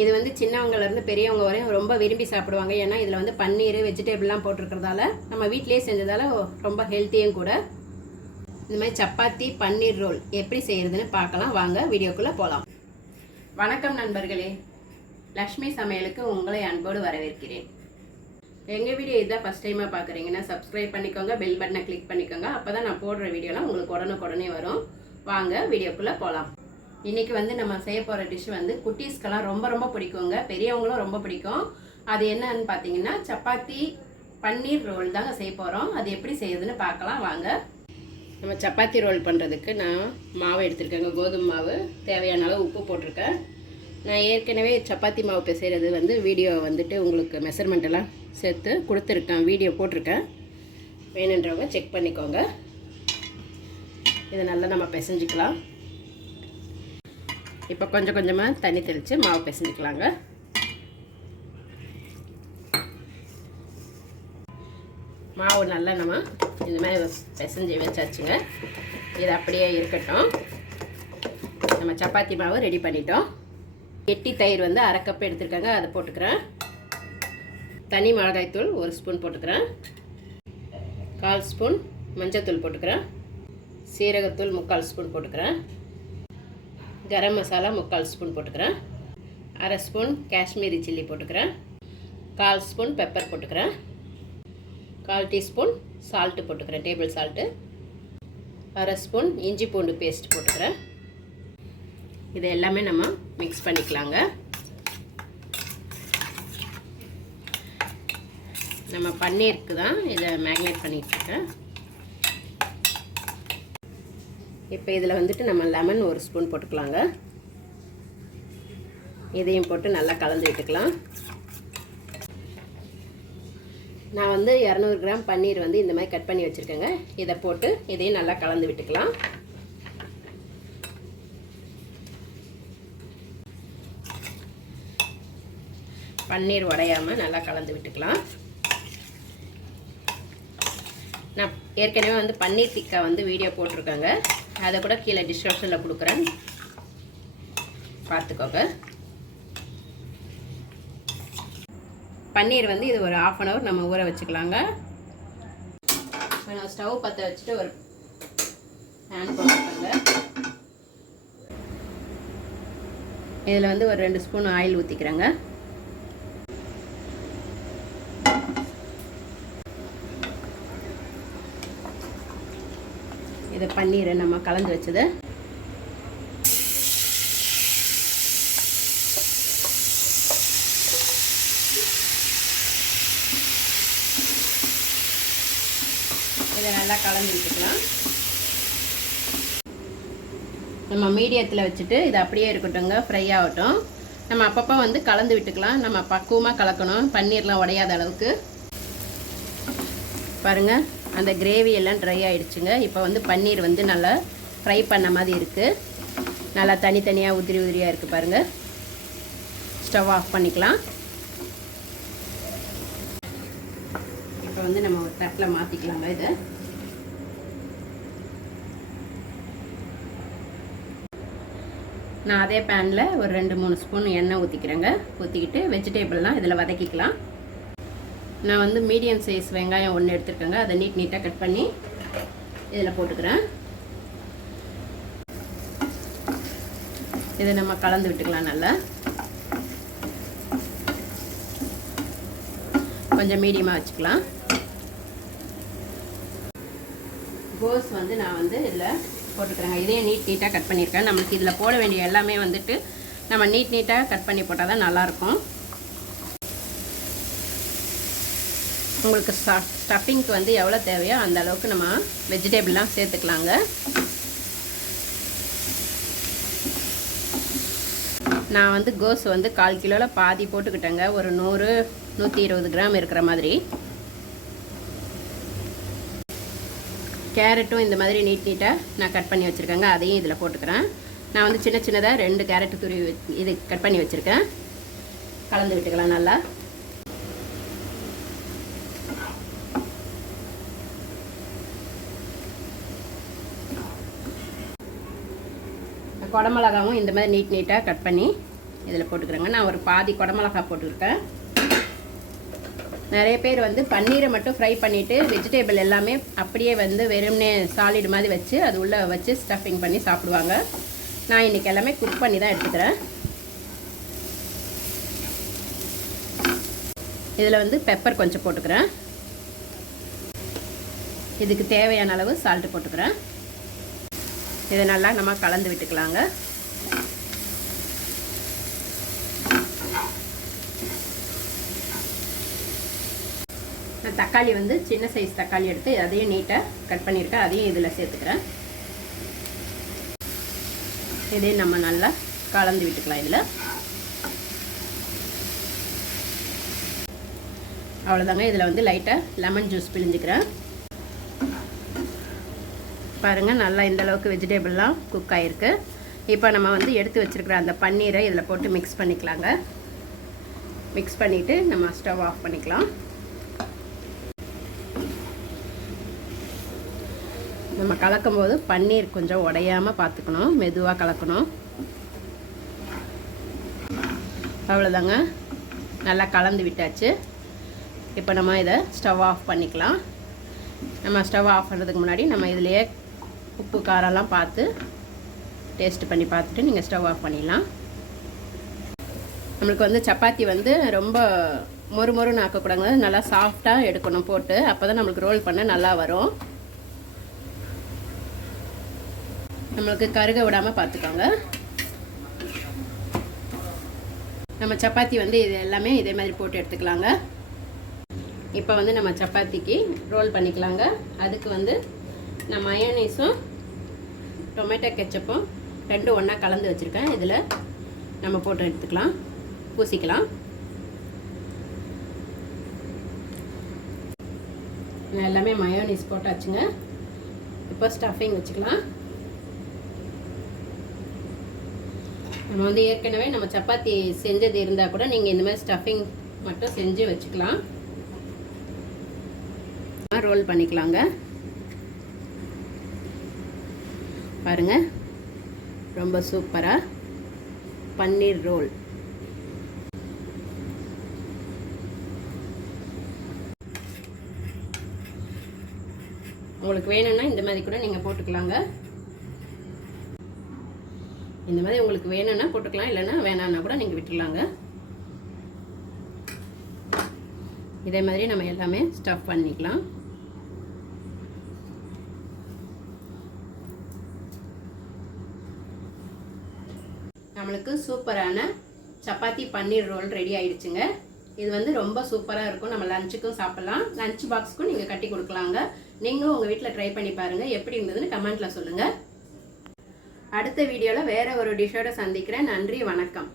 இது வந்து சின்னவங்கலேருந்து பெரியவங்க வரையும் ரொம்ப விரும்பி சாப்பிடுவாங்க. ஏன்னா இதில் வந்து பன்னீர் வெஜிடபிள்லாம் போட்டிருக்கிறதால நம்ம வீட்டிலே செஞ்சதால் ரொம்ப ஹெல்த்தியும் கூட. இந்த மாதிரி சப்பாத்தி பன்னீர் ரோல் எப்படி செய்கிறதுன்னு பார்க்கலாம். வாங்க வீடியோக்குள்ளே போகலாம் வணக்கம் நண்பர்களே. லக்ஷ்மி சமையலுக்கு உங்களை அன்போடு வரவேற்கிறேன். எங்கள் வீடியோ இதான் ஃபஸ்ட் டைமாக பார்க்குறீங்கன்னா சப்ஸ்கிரைப் பண்ணிக்கோங்க பெல் பட்டனை கிளிக் பண்ணிக்கோங்க. அப்போ தான் நான் போடுற வீடியோலாம் உங்களுக்கு உடனுக்குடனே வரும். வாங்க வீடியோக்குள்ளே போகலாம் இன்றைக்கி வந்து நம்ம செய்ய போகிற டிஷ் வந்து குட்டீஸ்க்கெல்லாம் ரொம்ப ரொம்ப பிடிக்குங்க. பெரியவங்களும் ரொம்ப பிடிக்கும். அது என்னன்னு பார்த்தீங்கன்னா சப்பாத்தி பன்னீர் ரோல் தாங்க செய்ய போகிறோம் அது எப்படி செய்யுதுன்னு பார்க்கலாம் வாங்க. நம்ம சப்பாத்தி ரோல் பண்ணுறதுக்கு நான் மாவு எடுத்திருக்கேங்க. கோதுமை மாவு. தேவையான அளவு உப்பு போட்டிருக்கேன். நான் ஏற்கனவே சப்பாத்தி மாவு பிசைகிறது வந்து வீடியோ வந்துட்டு உங்களுக்கு மெஷர்மெண்ட்டெல்லாம் சேர்த்து கொடுத்துருக்கேன். வீடியோ போட்டிருக்கேன். வேணுன்றவங்க செக் பண்ணிக்கோங்க. இதை நல்லா நம்ம பிசைஞ்சிக்கலாம். இப்போ கொஞ்சம் கொஞ்சமாக தண்ணி தெளித்து மாவு பிசைஞ்சிக்கலாங்க. மாவு நல்லா நம்ம இந்த மாதிரி பிசைஞ்சு வச்சாச்சுங்க. இது அப்படியே இருக்கட்டும். நம்ம சப்பாத்தி மாவு ரெடி பண்ணிட்டோம். எட்டி தயிர் வந்து அரை கப் எடுத்துருக்காங்க அதை போட்டுக்கிறேன். தனி மிளகாய்த்தூள் ஒரு ஸ்பூன் போட்டுக்கிறேன். கால் ஸ்பூன் மஞ்சத்தூள் போட்டுக்கிறேன். சீரகத்தூள் முக்கால் ஸ்பூன் போட்டுக்கிறேன். கரம் மசாலா முக்கால் ஸ்பூன் போட்டுக்கிறேன். அரை ஸ்பூன் காஷ்மீரி சில்லி போட்டுக்கிறேன். கால் ஸ்பூன் பெப்பர் போட்டுக்கிறேன். கால் டீஸ்பூன் சால்ட்டு போட்டுக்கிறேன் டேபிள் சால்ட்டு. அரை ஸ்பூன் இஞ்சி பூண்டு பேஸ்ட் போட்டுக்கிறேன். இது எல்லாமே நம்ம மிக்ஸ் பண்ணிக்கலாங்க. நம்ம பன்னீருக்கு தான் இதை மேக்னேட் பண்ணிகிட்ருக்கேன் இப்போ இதில் வந்துட்டு நம்ம லெமன் ஒரு ஸ்பூன் போட்டுக்கலாங்க. இதையும் போட்டு நல்லா கலந்து விட்டுக்கலாம். நான் வந்து இரநூறு கிராம் பன்னீர் வந்து இந்த மாதிரி கட் பண்ணி வச்சுருக்கேங்க. இதை போட்டு இதையும் நல்லா கலந்து விட்டுக்கலாம். பன்னீர் உடையாமல் நல்லா கலந்து விட்டுக்கலாம். நான் ஏற்கனவே வந்து பன்னீர் டிக்கா வந்து வீடியோ போட்டிருக்கேங்க. அதை கூட கீழே டிஸ்கிரிப்ஷனில் கொடுக்குறேன். பார்த்துக்கோங்க. பன்னீர் வந்து இது ஒரு ஆஃப் அன் ஹவர் நம்ம ஊற வச்சுக்கலாங்க. இப்போ நான் ஸ்டவ் பற்ற வச்சுட்டு ஒரு பேன் போட்டுக்கோங்க. இதில் வந்து ஒரு ரெண்டு ஸ்பூன் ஆயில் ஊற்றிக்கிறேங்க இதை பன்னீரை நம்ம கலந்து வச்சது. இதை நல்லா கலந்து விட்டுக்கலாம். நம்ம மீடியத்தில் வச்சுட்டு இது அப்படியே இருக்கட்டும்ங்க ஃப்ரை ஆகட்டும். நம்ம அப்பப்போ வந்து கலந்து விட்டுக்கலாம். நம்ம பக்குவமாக கலக்கணும். பன்னீர்லாம் உடையாத அளவுக்கு. பாருங்கள் அந்த கிரேவி எல்லாம் ட்ரை ஆகிடுச்சுங்க இப்போ வந்து பன்னீர் வந்து நல்லா ஃப்ரை பண்ண மாதிரி இருக்குது நல்லா தனித்தனியாக உதிரி உதிரியாக இருக்குது பாருங்கள் ஸ்டவ் ஆஃப் பண்ணிக்கலாம். இப்போ வந்து நம்ம ஒரு தட்டில் மாற்றிக்கலாங்க இதை? நான் அதே பேனில் ஒரு ரெண்டு மூணு ஸ்பூன் எண்ணெய் ஊற்றிக்கிறேங்க ஊற்றிக்கிட்டு வெஜிடேபிள்லாம் இதில் வதக்கிக்கலாம். நான் வந்து மீடியம் சைஸ் வெங்காயம் ஒன்று எடுத்துருக்கேங்க. அதை நீட் நீட்டாக கட் பண்ணி இதில் போட்டுக்கிறேன். இதை நம்ம கலந்து விட்டுக்கலாம் நல்லா. கொஞ்சம் மீடியமாக வச்சுக்கலாம். கோஸ் வந்து நான் வந்து இதில் போட்டுக்கிறேங்க. இதே நீட் நீட்டாக கட் பண்ணியிருக்கேன். நம்மளுக்கு இதில் போட வேண்டிய எல்லாமே வந்துட்டு நம்ம நீட் நீட்டாக கட் பண்ணி போட்டால் தான் நல்லாயிருக்கும். உங்களுக்கு ஸ்டஃபிங்க்கு வந்து எவ்வளோ தேவையோ அந்த அளவுக்கு நம்ம வெஜிடபிள்லாம் சேர்த்துக்கலாங்க. நான் வந்து கோஸ் வந்து கால் கிலோவில் பாதி போட்டுக்கிட்டேங்க. ஒரு நூறு நூற்றி இருபது கிராம் இருக்கிற மாதிரி. கேரட்டும் இந்த மாதிரி நீட் நீட்டாக நான் கட் பண்ணி வச்சுருக்கேங்க. அதையும் இதில் போட்டுக்கிறேன். நான் வந்து சின்ன சின்னதாக ரெண்டு கேரட்டு துருவி இது கட் பண்ணி வச்சுருக்கேன். கலந்து விட்டுக்கலாம் நல்லா. குடமிளகாவும் இந்த மாதிரி நீட் நீட்டாக கட் பண்ணி இதில் போட்டுக்கிறேங்க. நான் ஒரு பாதி குடமிளகா போட்டுருக்கேன். நிறைய பேர் வந்து பன்னீரை மட்டும் ஃப்ரை பண்ணிவிட்டு வெஜிடேபிள் எல்லாமே அப்படியே வந்து வெறும்னே சாலிட் மாதிரி வச்சு அது உள்ளே வச்சு ஸ்டஃபிங் பண்ணி சாப்பிடுவாங்க. நான் இன்றைக்கி எல்லாமே குக் பண்ணி தான் எடுத்துக்கிறேன். இதில் வந்து பெப்பர் கொஞ்சம் போட்டுக்கிறேன். இதுக்கு தேவையான அளவு சால்ட்டு போட்டுக்கிறேன். இதை நல்லா நம்ம கலந்து விட்டுக்கலாங்க. நான் தக்காளி வந்து சின்ன சைஸ் தக்காளி எடுத்து அதையும் நீட்டாக கட் பண்ணியிருக்கேன். அதையும் இதில் சேர்த்துக்கிறேன். இதையும் நம்ம நல்லா கலந்து விட்டுக்கலாம் இதில். அவ்வளோதாங்க இதில் வந்து லைட்டாக லெமன் ஜூஸ் பிழிஞ்சுக்கிறேன். பாருங்கள் நல்லா இந்த அளவுக்கு வெஜிடேபிள்லாம் குக் ஆகிருக்கு இப்போ நம்ம வந்து எடுத்து வச்சுருக்கிற அந்த பன்னீரை இதில் போட்டு மிக்ஸ் பண்ணிக்கலாங்க. மிக்ஸ் பண்ணிவிட்டு நம்ம ஸ்டவ் ஆஃப் பண்ணிக்கலாம். நம்ம கலக்கும் போது பன்னீர் கொஞ்சம் உடையாமல் பார்த்துக்கணும் மெதுவாக கலக்கணும். அவ்வளோதாங்க நல்லா கலந்து விட்டாச்சு. இப்போ நம்ம இதை ஸ்டவ் ஆஃப் பண்ணிக்கலாம். நம்ம ஸ்டவ் ஆஃப் பண்ணுறதுக்கு முன்னாடி நம்ம இதிலேயே உப்பு காரம்லாம் பார்த்து டேஸ்ட் பண்ணி பார்த்துட்டு நீங்கள் ஸ்டவ் ஆஃப் பண்ணிடலாம். நம்மளுக்கு வந்து சப்பாத்தி வந்து ரொம்ப மொறு மொறுன்னு ஆக்கக்கூடாங்க நல்லா சாஃப்டாக எடுக்கணும் போட்டு. அப்போ தான் நம்மளுக்கு ரோல் பண்ண நல்லா வரும். நம்மளுக்கு கருக விடாமல் பார்த்துக்கோங்க. நம்ம சப்பாத்தி வந்து இது எல்லாமே இதே மாதிரி போட்டு எடுத்துக்கலாங்க. இப்போ வந்து நம்ம சப்பாத்திக்கு ரோல் பண்ணிக்கலாங்க. அதுக்கு வந்து நம்ம மயனீஸும் டொமேட்டோ கெச்சப்பும் ரெண்டும் ஒன்றா கலந்து வச்சுருக்கேன். இதில் நம்ம போட்டு எடுத்துக்கலாம். பூசிக்கலாம். எல்லாமே மயோனிஸ் போட்டாச்சுங்க. இப்போ ஸ்டஃபிங் வச்சுக்கலாம். நம்ம வந்து ஏற்கனவே நம்ம சப்பாத்தி செஞ்சது இருந்தால் கூட நீங்கள் இந்த மாதிரி ஸ்டஃபிங் மட்டும் செஞ்சு வச்சுக்கலாம். ரோல் பண்ணிக்கலாங்க. பாருங்கள் ரொம்ப சூப்பராக பன்னீர் ரோல். உங்களுக்கு வேணும்னா இந்த மாதிரி கூட நீங்கள் போட்டுக்கலாங்க. இந்த மாதிரி உங்களுக்கு வேணும்னா போட்டுக்கலாம் இல்லைன்னா வேணான்னா கூட நீங்கள் விட்டுக்கலாங்க இதே மாதிரி நம்ம எல்லாமே ஸ்டஃப் பண்ணிக்கலாம். நம்மளுக்கு சூப்பரான சப்பாத்தி பன்னீர் ரோல் ரெடி ஆயிடுச்சுங்க. இது வந்து ரொம்ப சூப்பராக இருக்கும். நம்ம லஞ்சுக்கும் சாப்பிட்லாம். லஞ்ச் பாக்ஸுக்கும் நீங்கள் கட்டி கொடுக்கலாங்க. நீங்களும் உங்கள் வீட்டில் ட்ரை பண்ணி பாருங்கள் எப்படி இருந்ததுன்னு கமெண்ட்டில் சொல்லுங்கள் அடுத்த வீடியோவில் வேறு ஒரு டிஷ்ஷோட சந்திக்கிறேன். நன்றி வணக்கம்.